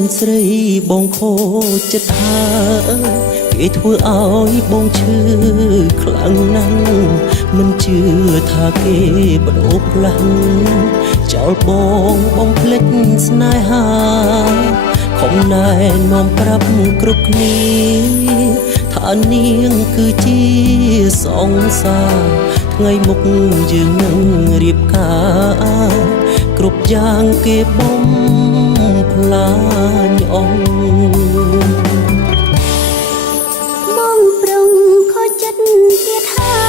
នស្រីបងខូចចិត្តហើយគេធ្វើឲ្យបងឈឺខ្លាំងណាស់មិនជឿថាគេបដូរផ្លាំងចោលបងភ្លេចស្នេហាខំណែនាំប្រាប់គ្រប់គ្នាថានាងគឺជាសង្សារថ្ងៃមុខយើងនឹងរៀបការគ្រប់យ៉ាងគេបំផ្លាញអង្គបងប្រុងខូចចិត្តទៀតហើ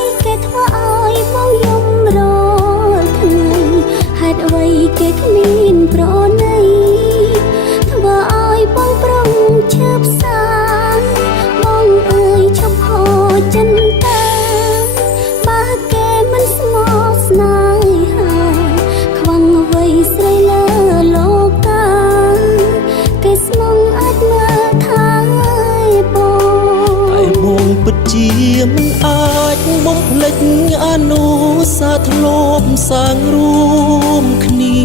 យគេធ្វើឲ្យបងយំរាល់ថ្ងៃហេតុអ្វីគេគ្មានប្រណីធ្វើឲ្យបងប្រុងឈឺផ្សាបងអើយឈប់ខូចចិត្តតាបើគេមិនស្មោះស្នេហាខ្វងអ្វីស្រីលើលោកកាគេស្មងអាចមើលថាតែបងពិតជាមិនអាចបំភ្លេចអនុស្សាវរីយ៍ធ្លាប់សាងរួមគ្នា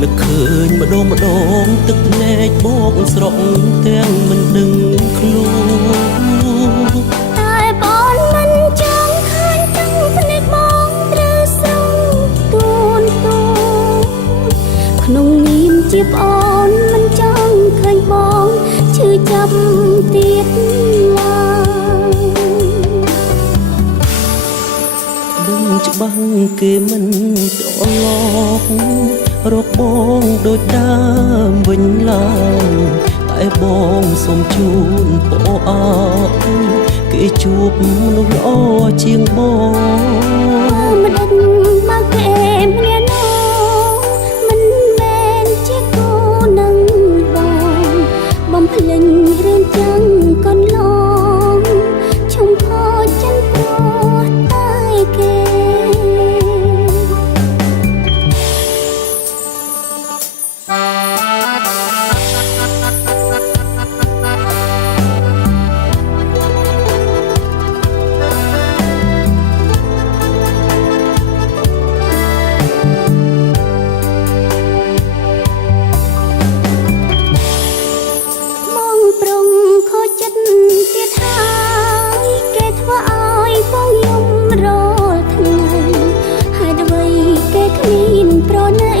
នឹកឃើញម្ដងទឹកភ្នែកបងស្រក់ទាំងមិនដឹងខ្លួនតែបងមិនចង់ឃើញទាំងភ្នែកបងត្រូវស្រង់ទូនក្នុងនាមជាប្អូនមិនចង់ឃើញបងឈឺចាប់ទៀតឡើយដឹងច្បាស់គេមិនត្រឡប់រកបងដូចដើមវិញឡើយតែបងសូមជូនពរអើគេជួបមនុស្សល្អជាងបងមិនដឹងមកគេម្នាក់នោះមិនមែនជាគូនឹងបងបំភ្លេចរឿងចឹងកន្លងឈុំខូចចិត្តព្រោះតែគេទៀតហើយគេធ្វើឲ្យបងយំរាល់ថ្ងៃហេតុអ្វីគេគ្មានប្រណី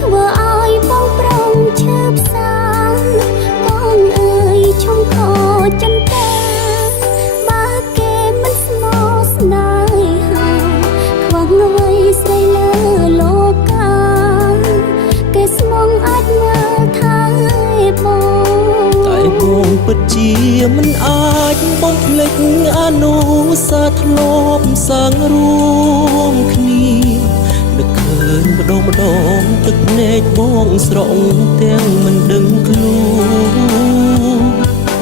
ធ្វើឲ្យបងប្រុងឈឺផ្សាបងអើយឈុំខូចចិត្តតាបើគេមិនស្មោះស្នេហាខ្វងអ្វីស្រីលើលោកកាគេស្មងអាចមើលថាបងពិតជាមិនអាចបំភ្លេចអនុស្សាវរីយ៍ធ្លាប់សាងរួមគ្នានឹកឃើញម្ដងទឹកភ្នែកបងស្រក់ទាំងមិនដឹងខ្លួន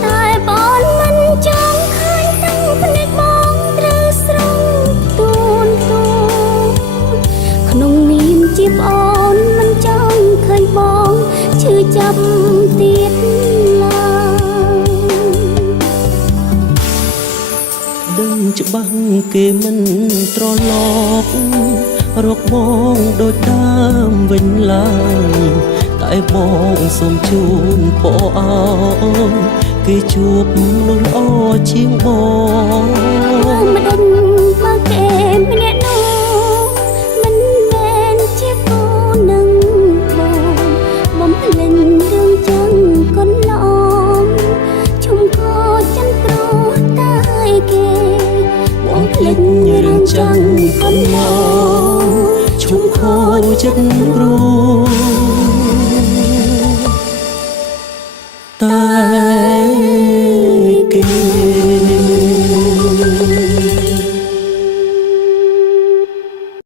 តែបងមិនចង់ឃើញទាំងភ្នែកបងត្រូវស្រង់ទូនក្នុងនាមជាប្អូនមិនចង់ឃើញបងឈឺចាប់ទៀតដឹងច្បាស់គេមិនត្រឡប់រកបងដូចដើមវិញឡើយតែបងសូមជូនពរអើគេជួបមនុស្សល្អជាងបងមិនដឹងមកគេម្នាក់នោះមិនមែនជាគូនឹងបងបំភ្លេចរឿងចឹងកន្លងឈុំខូចចិត្តព្រោះតែគេបងភ្លេចរឿងចឹងកន្លងឈប់ខូចចិត្តព្រោះ